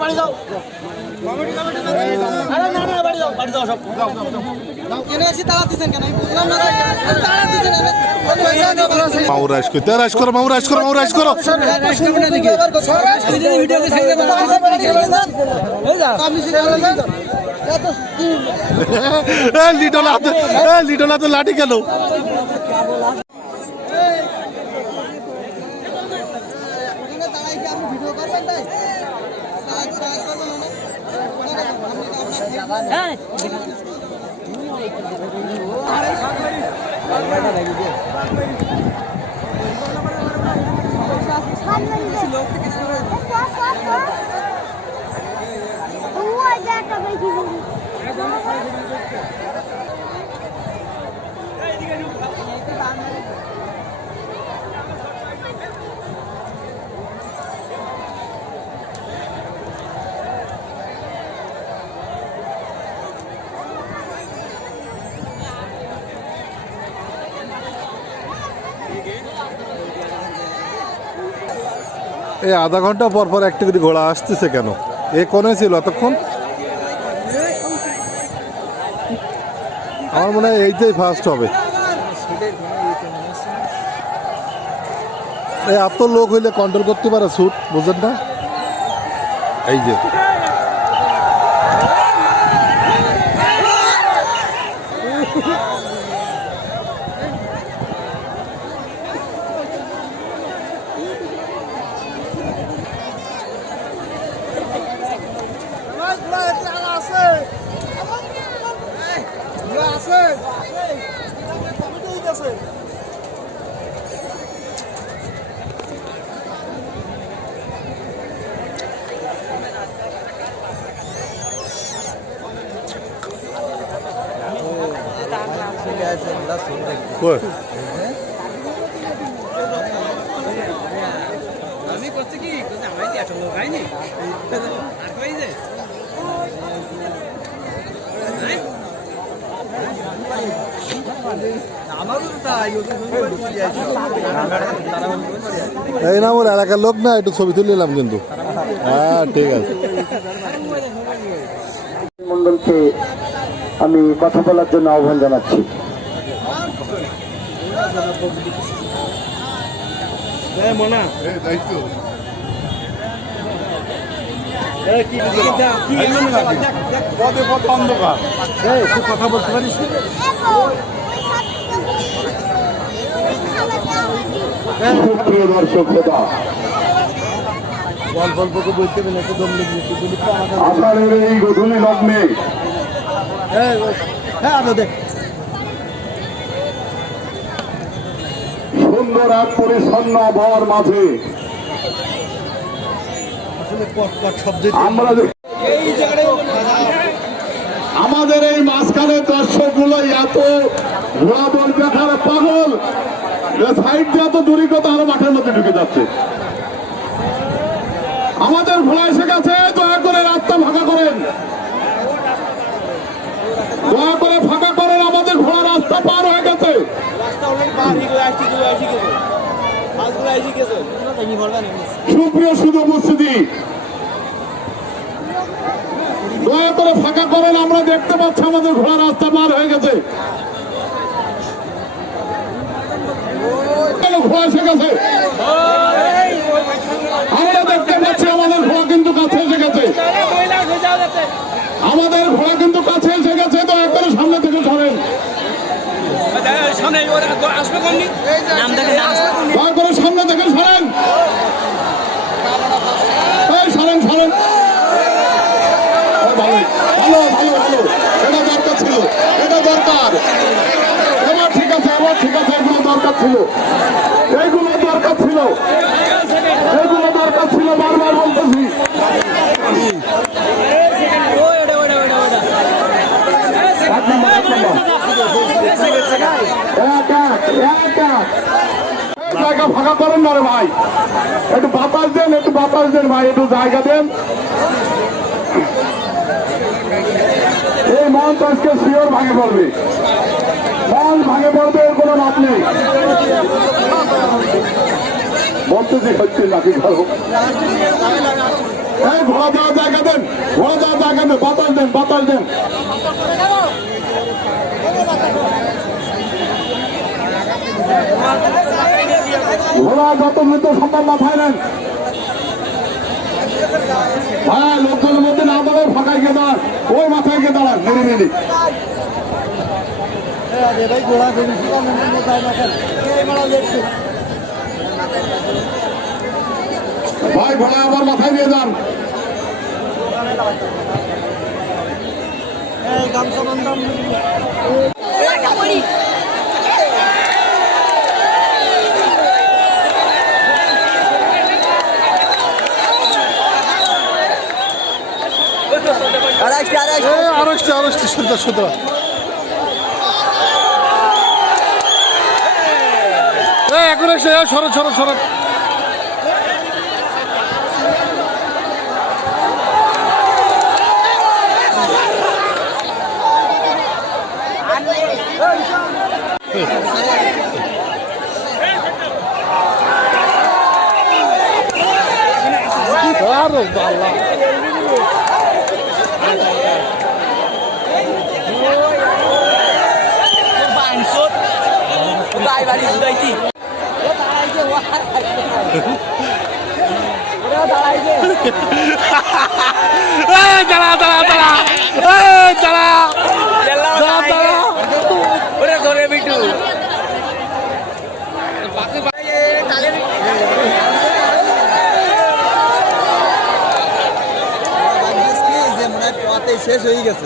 বাড়ি যাও মাউরাইশ করতে রাইশ করো মাউরাইশ করো মাউরাইশ করো লিটল হাতে লাঠি কেন এই আধা ঘন্টা পর পর একটা করে ঘোড়া আসতেছে কেন? এ কোনে ছিল এতক্ষণ? আমার মনে হয় এইটাই ফার্স্ট হবে। এত লোক হইলে কন্ট্রোল করতে পারে শুট, বুঝেন না? এই যে এই না আমার এলাকার লোক না, একটু ছবি তুলে নিলাম কিন্তু। হ্যাঁ ঠিক আছে। মন্ডলকে আমি কথা বলার জন্য আহ্বান জানাচ্ছি। কথা বলতে পারিস প্রিয় দর্শক শ্রোতা, আষাঢ়ের এই গধূলি লগ্নে সুন্দর এক পরিচ্ছন্ন আবহাওয়ার মাঝে আমরা আমাদের এই মাঝখানে দর্শক গুলো এত ঘোড়া বল দেখার পাগল, সাইড দিয়ে এত দূরী কথা আরো মাঠের মধ্যে ঢুকে যাচ্ছে। আমাদের ঘোড়া এসে গেছে, দয়া করে রাস্তা ফাঁকা করেন, দয়া করে ফাঁকা করেন, আমাদের ঘোড়া রাস্তা পার হয়ে গেছে। সুপ্রিয় শুধু উপস্থিতি, দয়া করে ফাঁকা করেন, আমরা দেখতে পাচ্ছি আমাদের ঘোড়া রাস্তা পার হয়ে গেছে। ঘোড়া এসে গেছে, আমরা দেখতে পাচ্ছি আমাদের ঘোড়া কিন্তু কাছে এসে গেছে, আমাদের ঘোড়া কিন্তু কাছে এসে গেছে। দয়া করে সামনে থেকে সরেন, দয়া করে সামনে থেকে সরেন, সরেন সরেন। ভালো ভালো ভালো, এটা দরকার ছিল, এটা দরকার। এবার ঠিক আছে, আবার ঠিক আছে, এগুলো দরকার ছিল, এইগুলো দরকার ছিল, এগুলো দরকার ছিল, বারবার বলতেছি। জায়গা ফাঁকা করেন না রে ভাই, একটু বাতাস দেন, একটু বাতাস দেন ভাই, একটু জায়গা দেন। এই মঞ্চ আজকে শিওর ভাঙে পড়বে, বল ভাঙে পড়বে, এর কোনো লাভ নেই। বলতেছি হচ্ছে নাকি ভালো, এই ঘোড়া দেওয়ার জায়গা দেন, ঘোড়া দেওয়ার জায়গা দেন, বাতাস দেন, বাতাস দেন। ঘোড়া যত দ্রুত সম্ভব মাথায় নেন। হ্যাঁ, লোকজনের মধ্যে না দাঁড়ায়, ফাঁকায় গিয়ে দাঁড়ান, ওই মাথায় গিয়ে দাঁড়ান, নিরিবিলি। ভাই ঘোড়া আবার মাথায় নিয়ে যান। আরেকটা সুন্দর সুন্দর এখন সরো সরো সরো দাঁড়া দাঁড়া দাঁড়া দাঁড়া ধরে বিটু শেষ হয়ে গেছে।